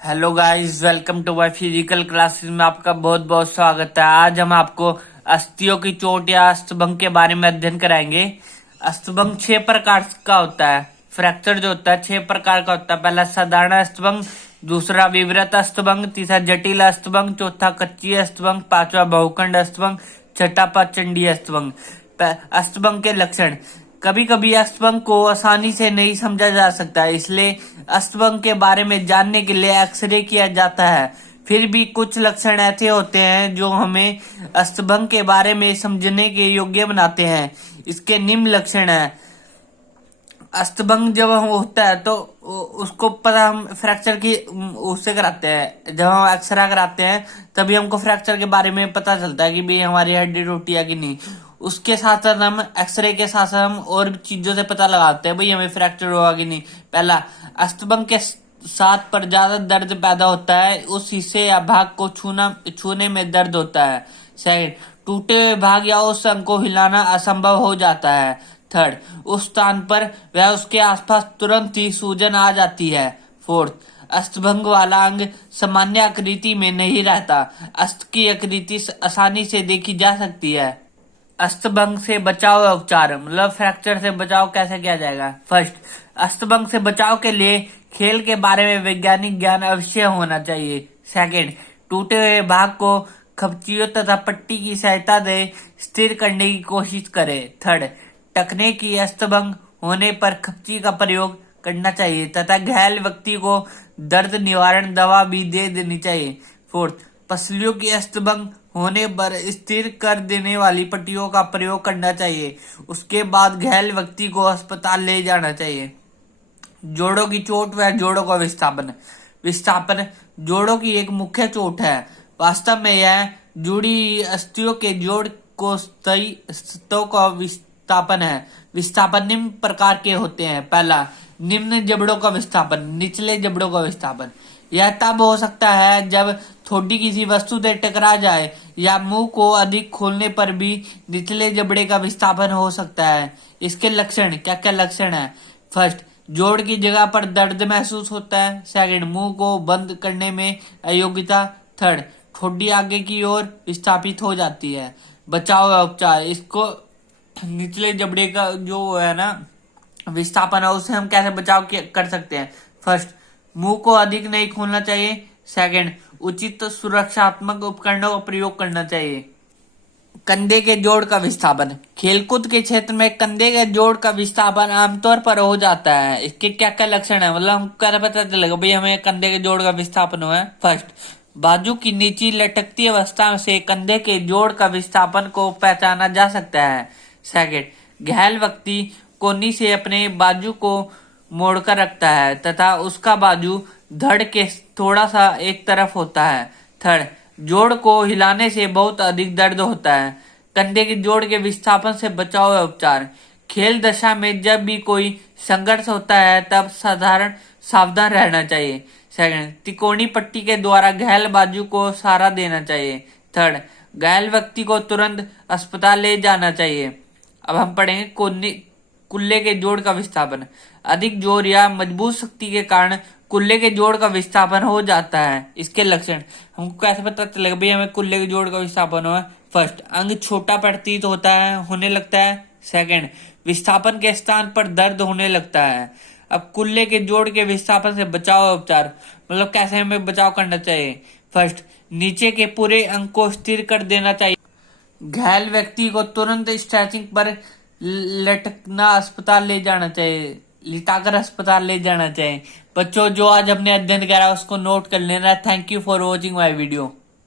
Hello guys, welcome to my physical classes में आपका बहुत बहुत स्वागत है। आज हम आपको अस्थियों की चोट या अस्थभंग के बारे में अध्ययन कराएंगे। अस्थभंग 6 प्रकार का होता है। फ्रैक्चर जो होता है 6 प्रकार का होता है। पहला साधारण अस्थभंग, दूसरा विवृत अस्थभंग, तीसरा जटिल अस्थभंग, चौथा कच्ची अस्थभंग, पांचवा बहुखंड अस्थभंग, छठा पाचंडी अस्थभंग। अस्थभंग के लक्षण। कभी कभी अस्थभंग को आसानी से नहीं समझा जा सकता है, इसलिए अस्थभंग के बारे में जानने के लिए एक्सरे किया जाता है। फिर भी कुछ लक्षण ऐसे होते हैं जो हमें अस्थभंग के बारे में समझने के योग्य बनाते हैं। इसके निम्न लक्षण हैं। अस्थभंग जब हम होता है तो उसको पता हम फ्रैक्चर की उससे कराते हैं। जब हम एक्सरे कराते हैं तभी हमको फ्रैक्चर के बारे में पता चलता है कि भाई हमारी हड्डी टूटी है कि नहीं। उसके साथ साथ हम एक्सरे के साथ साथ हम और भी चीजों से पता लगाते हैं भाई हमें फ्रैक्चर हुआ कि नहीं। पहला, अस्थभंग के साथ पर ज्यादा दर्द पैदा होता है, उस हिस्से या भाग को छूने में दर्द होता है। सेकंड, टूटे हुए भाग या उस अंग को हिलाना असंभव हो जाता है। थर्ड, उस स्थान पर वह उसके आसपास तुरंत ही सूजन आ जाती है। फोर्थ, अस्थभंग वाला अंग सामान्य आकृति में नहीं रहता, अस्त की आकृति आसानी से देखी जा सकती है। अस्थभंग से बचाव और उपचार, मतलब फ्रैक्चर से बचाव कैसे किया जाएगा। फर्स्ट, अस्थभंग से बचाव के लिए खेल के बारे में वैज्ञानिक ज्ञान अवश्य होना चाहिए। सेकंड, टूटे हुए भाग को खपचियों तथा पट्टी की सहायता से स्थिर करने की कोशिश करें। थर्ड, टखने की अस्थभंग होने पर खपची का प्रयोग करना चाहिए तथा घायल व्यक्ति को दर्द निवारण दवा भी दे देनी चाहिए। फोर्थ, पसलियों की अस्थभंग होने पर स्थिर कर देने वाली पट्टियों का प्रयोग करना चाहिए। उसके बाद घायल व्यक्ति को अस्पताल ले जाना चाहिए। जोड़ों की चोट व जोड़ों का विस्थापन। विस्थापन जोड़ों की एक मुख्य चोट है। वास्तव में यह जुड़ी अस्थियों के जोड़ को स्तों का विस्थापन है। विस्थापन निम्न प्रकार के होते हैं। पहला, निम्न जबड़ों का विस्थापन, निचले जबड़ों का विस्थापन। यह तब हो सकता है जब ठोडी किसी वस्तु से टकरा जाए या मुंह को अधिक खोलने पर भी निचले जबड़े का विस्थापन हो सकता है। इसके लक्षण क्या क्या लक्षण है। फर्स्ट, जोड़ की जगह पर दर्द महसूस होता है। सेकंड, मुंह को बंद करने में अयोग्यता। थर्ड, ठोडी आगे की ओर विस्थापित हो जाती है। बचाव व उपचार। इसको निचले जबड़े का जो है ना विस्थापन है उससे हम कैसे बचाव कर सकते हैं। फर्स्ट, मुंह को अधिक नहीं खोलना चाहिए। सेकंड, उचित सुरक्षात्मक उपकरणों का प्रयोग करना चाहिए। कंधे के जोड़ का विस्थापन। खेलकूद के क्षेत्र में कंधे के जोड़ का विस्थापन आमतौर पर हो जाता है। इसके क्या क्या लक्षण है, मतलब हमको क्या पता चलेगा भाई हमें कंधे के जोड़ का विस्थापन हुआ है। फर्स्ट, बाजू की नीची लटकती अवस्था से कंधे के जोड़ का विस्थापन को पहचाना जा सकता है। सेकंड, घायल व्यक्ति कोहनी से अपने बाजू को मोड़कर रखता है तथा उसका बाजू धड़ के थोड़ा सा एक तरफ होता है। थर्ड, जोड़ को हिलाने से बहुत अधिक दर्द होता है। कंधे के जोड़ के विस्थापन से बचाव और उपचार। खेल दशा में जब भी कोई संघर्ष होता है तब सावधान रहना चाहिए। सेकंड, तिकोनी पट्टी के द्वारा घायल बाजू को सहारा देना चाहिए। थर्ड, घायल व्यक्ति को तुरंत अस्पताल ले जाना चाहिए। अब हम पढ़ेंगे कुल्ले के जोड़ का विस्थापन। अधिक जोर या मजबूत शक्ति के कारण कुल्ले के जोड़ का विस्थापन हो जाता है। इसके लक्षण हमको कैसे पता चलेगा भाई हमें कुल्ले के जोड़ का विस्थापन हुआ। फर्स्ट, अंग छोटा प्रतीत होने लगता है। सेकंड, विस्थापन के स्थान पर दर्द होने लगता है। अब कुल्ले के जोड़ के विस्थापन से बचाव और उपचार, मतलब कैसे हमें बचाव करना चाहिए। फर्स्ट, नीचे के पूरे अंग को स्थिर कर देना चाहिए। घायल व्यक्ति को तुरंत स्ट्रेचिंग पर लटकना अस्पताल ले जाना चाहिए, लिटाकर अस्पताल ले जाना चाहिए। बच्चों, जो आज हमने अध्ययन करा उसको नोट कर लेना। Thank you for watching my video.